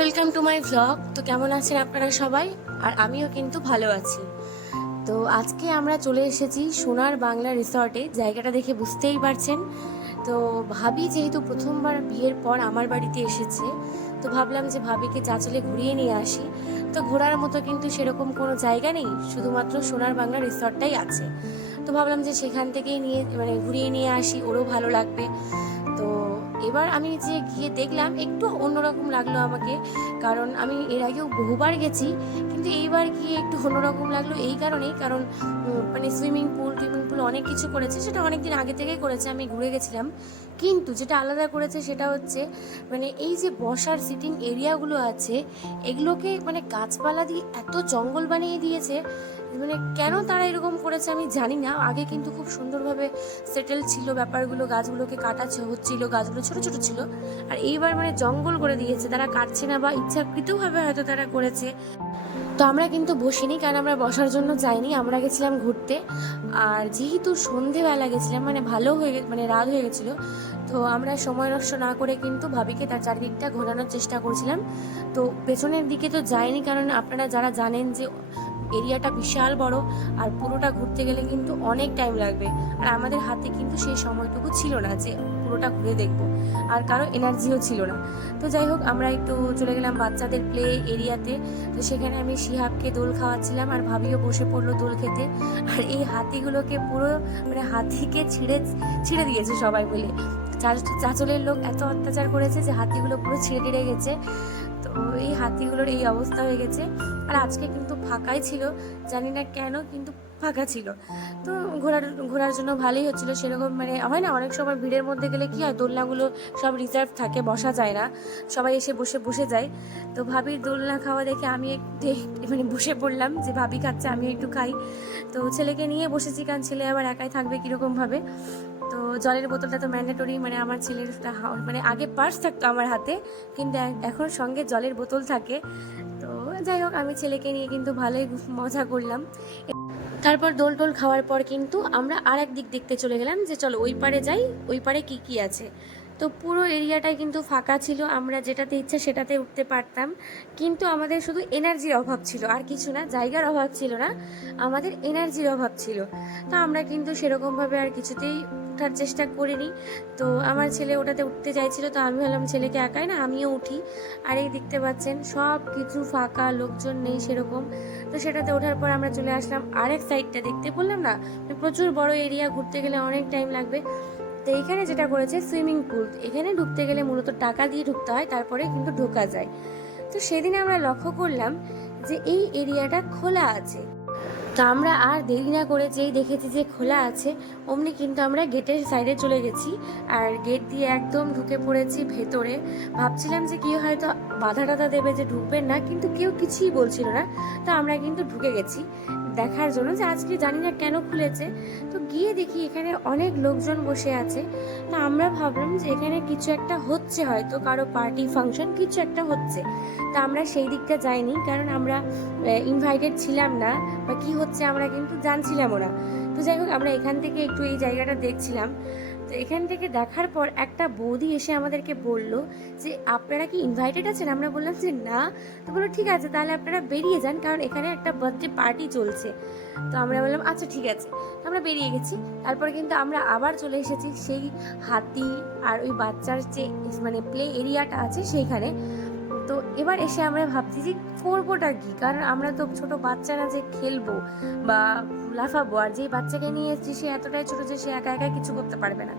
Welcome to my vlog তো কেমন আছেন আপনারা সবাই? আর আমিও কিন্তু ভালো আছি। তো আজকে আমরা চলে এসেছি সোনার বাংলা রিসর্টে। জায়গাটা দেখে বুঝতেই পারছেন। তো ভাবি যেহেতু প্রথমবার বিয়ের পর আমার বাড়িতে এসেছে, তো ভাবলাম যে ভাবিকে চাচলে ঘুরিয়ে নিয়ে আসি। তো ঘোরার মতো কিন্তু সেরকম কোনো জায়গা নেই, শুধুমাত্র সোনার বাংলা রিসর্টটাই আছে। তো ভাবলাম যে সেখান থেকেই নিয়ে মানে ঘুরিয়ে নিয়ে আসি, ওরও ভালো লাগবে। এবার আমি যে গিয়ে দেখলাম, একটু অন্যরকম লাগল আমাকে। কারণ আমি এর আগেও বহুবার গেছি, কিন্তু এইবার গিয়ে একটু অন্যরকম লাগল এই কারণেই। কারণ মানে সুইমিং পুল, টুইমিং পুল অনেক কিছু করেছে, সেটা অনেক দিন আগে থেকেই করেছে, আমি ঘুরে গেছিলাম। কিন্তু যেটা আলাদা করেছে সেটা হচ্ছে মানে এই যে বসার সিটিং এরিয়াগুলো আছে, এগুলোকে মানে গাছপালা দিয়ে এত জঙ্গল বানিয়ে দিয়েছে মানে কেন তারা এরকম করেছে আমি জানি না। আগে কিন্তু খুব সুন্দরভাবে সেটেল ছিল ব্যাপারগুলো, গাছগুলোকে কাটা হচ্ছিল, গাছগুলো ছোট ছোট ছিল। আর এইবার মানে জঙ্গল করে দিয়েছে, তারা কাটছে না বা ইচ্ছাকৃতভাবে হয়তো তারা করেছে। তো আমরা কিন্তু বসিনি কারণ আমরা বসার জন্য যাইনি? আমরা গেছিলাম ঘুরতে। আর যেহেতু সন্ধেবেলা গেছিলাম মানে ভালো হয়ে মানে রাত হয়ে গেছিল, তো আমরা সময় নষ্ট না করে কিন্তু ভাবিকে তার চারিদিকটা ঘোরানোর চেষ্টা করছিলাম। তো পেছনের দিকে তো যাইনি, কারণ আপনারা যারা জানেন যে এরিয়াটা বিশাল বড় আর পুরোটা ঘুরতে গেলে কিন্তু অনেক টাইম লাগবে। আর আমাদের হাতে কিন্তু সেই সময়টুকু ছিল না যে পুরোটা ঘুরে দেখব। আর কারও এনার্জিও ছিল না। তো যাই হোক, আমরা একটু চলে গেলাম বাচ্চাদের প্লে এরিয়াতে। তো সেখানে আমি শিহাবকে দোল খাওয়াচ্ছিলাম আর ভাবিও বসে পড়ল দোল খেতে। আর এই হাতিগুলোকে পুরো মানে হাতিকে ছিঁড়ে ছিঁড়ে দিয়েছে সবাই মিলে। চাঁচলের লোক এত অত্যাচার করেছে যে হাতিগুলো পুরো ছিঁড়ে টিড়ে গেছে। তো এই হাতিগুলোর এই অবস্থা হয়ে গেছে। আর আজকে কিন্তু ফাঁকাই ছিল, জানি না কেন কিন্তু ফাঁকা ছিল। তো ঘোরার ঘোরার জন্য ভালোই হচ্ছিল, সেরকম মানে হয় না, অনেক সময় ভিড়ের মধ্যে গেলে কি হয়, দোলনাগুলো সব রিজার্ভ থাকে, বসা যায় না, সবাই এসে বসে বসে যায়। তো ভাবির দোলনা খাওয়া দেখে আমি একটু মানে বসে পড়লাম যে, ভাবি খাচ্ছে, আমি একটু খাই। তো ছেলেকে নিয়ে বসেছি, কারণ ছেলে আবার একাই থাকবে কীরকমভাবে তো জলের বোতলটা তো ম্যান্ডেটরি মানে আমার ছেলের মানে আগে পার্স থাকতো আমার হাতে, কিন্তু এখন সঙ্গে জলের বোতল থাকে। যাই হোক, আমি ছেলেকে নিয়ে কিন্তু ভালোই মজা করলাম। তারপর দোল টোল খাওয়ার পর কিন্তু আমরা আর এক দিক দেখতে চলে গেলাম যে চলো ওই পারে যাই, ওই পারে কি কি আছে। তো পুরো এরিয়াটাই কিন্তু ফাঁকা ছিল, আমরা যেটাতে ইচ্ছা সেটাতে উঠতে পারতাম। কিন্তু আমাদের শুধু এনার্জির অভাব ছিল, আর কিছু না, জায়গার অভাব ছিল না, আমাদের এনার্জির অভাব ছিল। তো আমরা কিন্তু সেরকমভাবে আর কিছুতেই ওঠার চেষ্টা করিনি। তো আমার ছেলে ওটাতে উঠতে চাইছিল, তো আমি ভাবলাম ছেলেকে একাই না, আমিও উঠি। আর এই দেখতে পাচ্ছেন সব কিছু ফাঁকা, লোকজন নেই সেরকম। তো সেটাতে ওঠার পর আমরা চলে আসলাম আরেক সাইডটা দেখতে, বললাম না? প্রচুর বড় এরিয়া ঘুরতে গেলে অনেক টাইম লাগবে। তো এখানে যেটা করেছে সুইমিং পুল এখানে ঢুকতে গেলে মূলত টাকা দিয়ে ঢুকতে হয়, তারপরে কিন্তু ঢোকা যায়। তো সেদিন আমরা লক্ষ্য করলাম যে এই এরিয়াটা খোলা আছে। তো আমরা আর দেরি না করে যেই দেখেছি যে খোলা আছে, অমনি কিন্তু আমরা গেটের সাইডে চলে গেছি। আর গেট দিয়ে একদম ঢুকে পড়েছি ভেতরে। ভাবছিলাম যে কেউ হয়তো বাধা টাধা দেবে যে ঢুকবেন না, কিন্তু কেউ কিছুই বলছিল না। তো আমরা কিন্তু ঢুকে গেছি। দেখার জন্য যে আজকে জানি না কেন খুলেছে। তো গিয়ে দেখি এখানে অনেক লোকজন বসে আছে। তো আমরা ভাবলাম যে এখানে কিছু একটা হচ্ছে হয়তো, কারও পার্টি ফাংশন কিছু একটা হচ্ছে। তা আমরা সেই দিকটা যাইনি, কারণ আমরা ইনভাইটেড ছিলাম না, বা কি হচ্ছে আমরা কিন্তু জানছিলামও না। তো যাই হোক, আমরা এখান থেকে একটু এই জায়গাটা দেখছিলাম। তো এখান থেকে দেখার পর একটা বৌদি এসে আমাদেরকে বলল যে, আপনারা কি ইনভাইটেড আছেন? আমরা বললাম যে, না। তো বলল, ঠিক আছে, তাহলে আপনারা বেরিয়ে যান, কারণ এখানে একটা বার্থডে পার্টি চলছে। তো আমরা বললাম আচ্ছা ঠিক আছে। আমরা বেরিয়ে গেছি। তারপরে কিন্তু আমরা আবার চলে এসেছি সেই হাতি আর ওই বাচ্চার যে মানে প্লে এরিয়াটা আছে সেইখানে। তো এবার এসে আমরা ভাবছি যে করবোটা কি? কারণ আমরা তো ছোট বাচ্চারা যে খেলব বা লাফাবো আর যে বাচ্চাকে নিয়ে এসেছি সে এতটাই ছোট যে সে একা একা কিছু করতে পারবে না।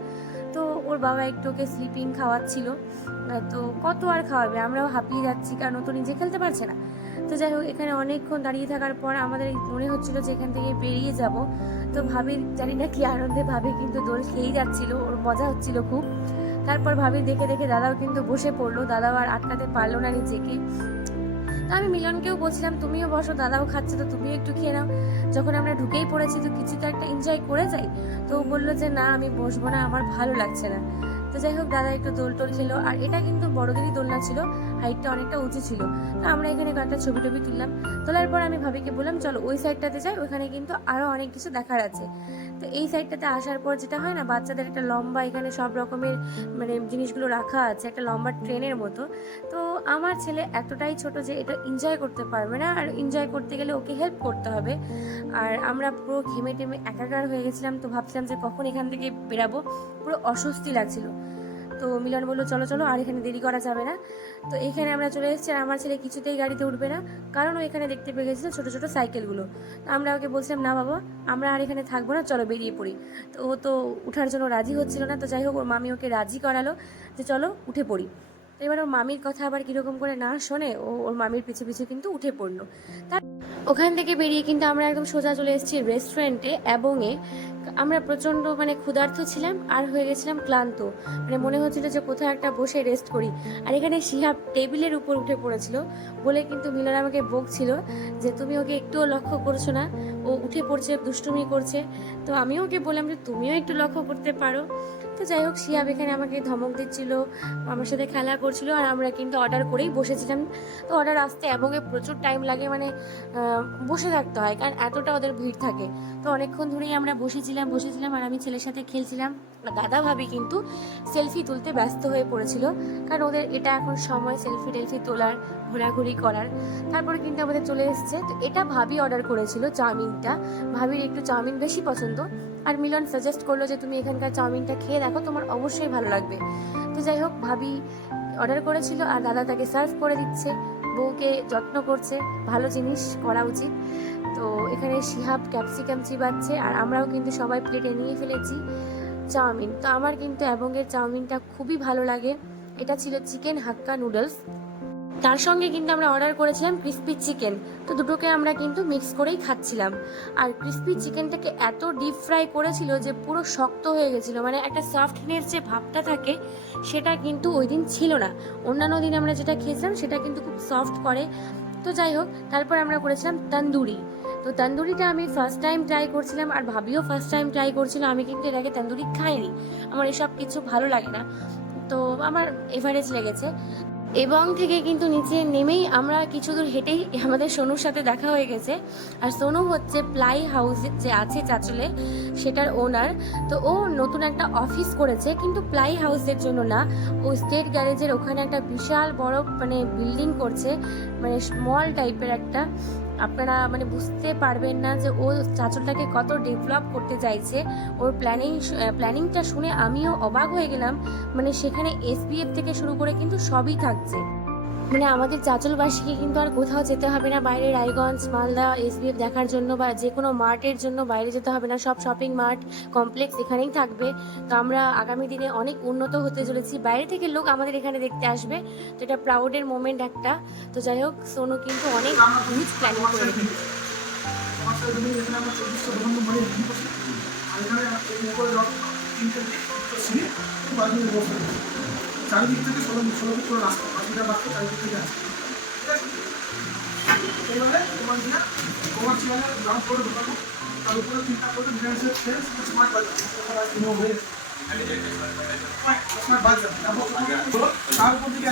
তো ওর বাবা একটু ওকে স্লিপিং খাওয়াচ্ছিল। তো কত আর খাওয়াবে? আমরাও হাঁপিয়ে যাচ্ছি কারণ ও তো নিজে খেলতে পারছে না। তো যাই হোক, এখানে অনেকক্ষণ দাঁড়িয়ে থাকার পর আমাদের মনে হচ্ছিল যে এখান থেকে বেরিয়ে যাব। তো ভাবি জানি না কি আনন্দে ভাবি কিন্তু দোল খেয়েই যাচ্ছিল। ওর মজা হচ্ছিল খুব। তারপর ভাবি দেখে দেখে দাদাও কিন্তু বসে পড়ল। দাদাও আর আটকাতে পারল না নিজেকে। তো আমি মিলনকেও বলছিলাম, তুমিও বসো, দাদাও খাচ্ছে, তো তুমিও একটু খেয়ে নাও। যখন আমরা ঢুকেই পড়েছি, তো কিছু তো একটা এনজয় করে যাই। তো ও বলল যে, না, আমি বসবো না, আমার ভালো লাগছে না। তো যাই হোক, দাদা একটু দোল টোল খেলো। আর এটা কিন্তু বড়দেরই দোলনা ছিল হাইটটা অনেকটা উঁচু ছিল। তো আমরা এখানে কয়েকটা ছবি টবি তুললাম। তোলার পর আমি ভাবিকে বললাম, চলো ওই সাইডটাতে যাই, ওখানে কিন্তু আরও অনেক কিছু দেখার আছে। তো এই সাইডটাতে আসার পর যেটা হয় না, বাচ্চাদের একটা লম্বা এখানে সব রকমের মানে জিনিসগুলো রাখা আছে, একটা লম্বা ট্রেনের মতো। তো আমার ছেলে এতটাই ছোট যে এটা এনজয় করতে পারবে না আর এনজয় করতে গেলে ওকে হেল্প করতে হবে। আর আমরা পুরো ঘেমে টেমে একাকার হয়ে গেছিলাম, তো ভাবছিলাম যে কখন এখান থেকে বেরাবো। পুরো অস্বস্তি লাগছিল। তো মিলন বলল, চলো চলো, আর এখানে দেরি করা যাবে না। তো এখানে আমরা চলে এসেছি আর আমার ছেলে কিছুতেই গাড়িতে উঠবে না, কারণ ও এখানে দেখতে পেয়ে গেছিল ছোটো ছোটো সাইকেলগুলো। তো আমরা ওকে বলছিলাম, না বাবা, আমরা আর এখানে থাকব না, চলো বেরিয়ে পড়ি। তো ও তো উঠার জন্য রাজি হচ্ছিল না, তো যাই হোক, ওর মামি ওকে রাজি করালো যে চলো উঠে পড়ি। তো এবার ওর মামির কথা আবার কীরকম করে না শোনে, ও ওর মামির পিছু পিছু কিন্তু উঠে পড়ল। তার ওখান থেকে বেরিয়ে কিন্তু আমরা একদম সোজা চলে এসেছি রেস্টুরেন্টে এবংয়ে আমরা প্রচণ্ড মানে ক্ষুধার্ত ছিলাম আর হয়ে গেছিলাম ক্লান্ত। মানে মনে হচ্ছিল যে কোথাও একটা বসে রেস্ট করি। আর এখানে শিহাব টেবিলের উপর উঠে পড়েছিল বলে কিন্তু মিলন আমাকে বকছিল যে তুমি ওকে একটুও লক্ষ্য করছ না। ও উঠে পড়ছে, দুষ্টুমি করছে। তো আমিও ওকে বললাম যে তুমিও একটু লক্ষ্য করতে পারো। তো যাই হোক, শিহাব এখানে আমাকে ধমক দিচ্ছিল, আমার সাথে খেলা করছিল আর আমরা কিন্তু অর্ডার করেই বসেছিলাম। তো অর্ডার আসতে এবং প্রচুর টাইম লাগে মানে বসে থাকতে হয় কারণ এতটা ওদের ভিড় থাকে। তো অনেকক্ষণ ধরেই আমরা বসেছিলাম বসেছিলাম আর আমি ছেলের সাথে খেলছিলাম। দাদা ভাবি কিন্তু সেলফি তুলতে ব্যস্ত হয়ে পড়েছিল। কারণ ওদের এটা এখন সময় সেলফি টেলফি তোলার, ঘোরাঘুরি করার। তারপরে কিন্তু আমাদের চলে এসছে। তো এটা ভাবি অর্ডার করেছিল চাউমিনটা। ভাবির একটু চাউমিন বেশি পছন্দ। আর মিলন সাজেস্ট করল যে, তুমি এখানকার চাউমিনটা খেয়ে দেখো, তোমার অবশ্যই ভালো লাগবে। তো যাই হোক, ভাবি অর্ডার করেছিল। আর দাদা তাকে সার্ভ করে দিচ্ছে। বউকে যত্ন করছে। ভালো জিনিস করা উচিত। তো এখানে শিহাব ক্যাপসিকাম চিবাচ্ছে আর আমরাও কিন্তু সবাই প্লেটে নিয়ে ফেলেছি চাউমিন। তো আমার কিন্তু অ্যাবংয়ের চাউমিনটা খুবই ভালো লাগে। এটা ছিল চিকেন হাক্কা নুডলস। তার সঙ্গে কিন্তু আমরা অর্ডার করেছিলাম ক্রিস্পি চিকেন। তো দুটোকে আমরা কিন্তু মিক্স করেই খাচ্ছিলাম। আর ক্রিস্পি চিকেনটাকে এত ডিপ ফ্রাই করেছিল যে পুরো শক্ত হয়ে গেছিল। মানে একটা সফটনেস যে ভাবটা থাকে, সেটা কিন্তু ওই দিন ছিল না। অন্যান্য দিন আমরা যেটা খেয়েছিলাম, সেটা কিন্তু খুব সফট করে তো যাই হোক, তারপর আমরা করেছিলাম তন্দুরি। তো তন্দুরিটা আমি ফার্স্ট টাইম ট্রাই করছিলাম আর ভাবিও ফার্স্ট টাইম ট্রাই করছিল, আমি কিন্তু এর আগে তন্দুরি খাইনি। আমার এসব কিছু ভালো লাগে না। তো আমার এভারেজ লেগেছে। এবং থেকে কিন্তু নিচে নেমেই আমরা কিছু দূর হেঁটেই আমাদের সোনুর সাথে দেখা হয়ে গেছে। আর সোনু হচ্ছে প্লাই হাউস যে আছে চাচলে, সেটার ওনার। তো ও নতুন একটা অফিস করেছে, কিন্তু প্লাই হাউসের জন্য না। ও স্টেট গ্যারেজের ওখানে একটা বিশাল বড় মানে বিল্ডিং করছে মানে স্মল টাইপের একটা। আপনারা মানে বুঝতে পারবেন না যে ও চাচলটাকে কত ডেভেলপ করতে চাইছে। ওর প্ল্যানিং প্ল্যানিংটা শুনে আমিও অবাক হয়ে গেলাম। মানে সেখানে এসবিএফ থেকে শুরু করে কিন্তু সবই থাকছে। মানে আমাদের চাঁচলবাসীকে কিন্তু আর কোথাও যেতে হবে না। বাইরে রায়গঞ্জ, মালদা, এসবিএফ দেখার জন্য বা যে কোনো মার্টের জন্য বাইরে যেতে হবে না। সব শপিং মার্ট কমপ্লেক্স এখানেই থাকবে। তো আমরা আগামী দিনে অনেক উন্নত হতে চলেছি। বাইরে থেকে লোক আমাদের এখানে দেখতে আসবে। তো এটা প্রাউডের মোমেন্ট একটা। তো যাই হোক, সোনু কিন্তু অনেক হিউজ প্ল্যানিং করে চারিদিক থেকে ষোলো ষোলো করে রাস্তা। পাঁচটা বাক্য চারিদিক থেকে আসছে ঠিক আছে এইবারে তোমার কমার্শিয়ালের গ্রাউন্ড ফ্লোরে ঢোকাবো তার উপরে তিনটা করে ডিফারেন্সের সেন্স স্মার্ট বাজার করে তারপর থেকে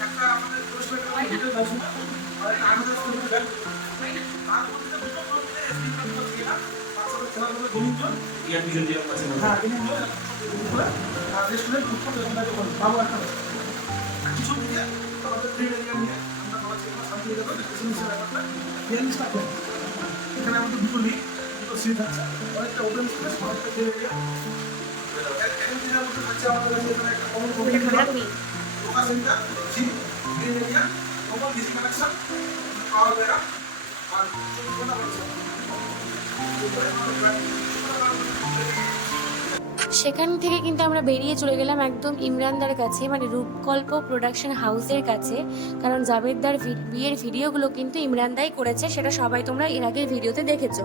একটা আমাদের করা আমাদের তারপর ব্যাংক দিয়ে আমাদের ট্রেন এরিয়া নিয়ে আমরা ব্যাপারটা বিয়াল্লিশটা ফ্ল্যাট এখানে আমাদের দুটো আছে অনেকটা ওপেন স্পেস অনেকটা ট্রেন এরিয়া কাছে পাওয়ার ব্যাকআপ আর সেখান থেকে কিন্তু আমরা বেরিয়ে চলে গেলাম একদম ইমরানদার কাছে মানে রূপকল্প প্রোডাকশন হাউসের কাছে। কারণ জাবেদদার বিয়ের ভিডিওগুলো কিন্তু ইমরানদাই করেছে, সেটা সবাই তোমরা এর আগের ভিডিওতে দেখেছ।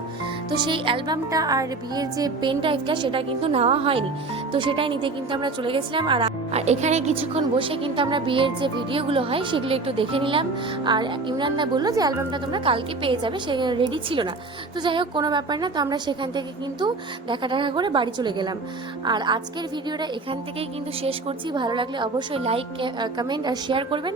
তো সেই অ্যালবামটা আর বিয়ের যে পেন ড্রাইভটা সেটা কিন্তু নেওয়া হয়নি। তো সেটাই নিতে কিন্তু আমরা চলে গেছিলাম আর আর এখানে কিছুক্ষণ বসে কিন্তু আমরা বিয়ের যে ভিডিওগুলো হয়, সেগুলো একটু দেখে নিলাম। আর ইমরান দা বলল যে অ্যালবামটা তোমরা কালকে পেয়ে যাবে, সে রেডি ছিল না। তো যাই হোক, কোনো ব্যাপার না, তো আমরা সেখান থেকে কিন্তু দেখা টাকা করে বাড়ি চলে গেলাম। আর আজকের ভিডিওটা এখান থেকেই কিন্তু শেষ করছি। ভালো লাগলে অবশ্যই লাইক কমেন্ট আর শেয়ার করবেন।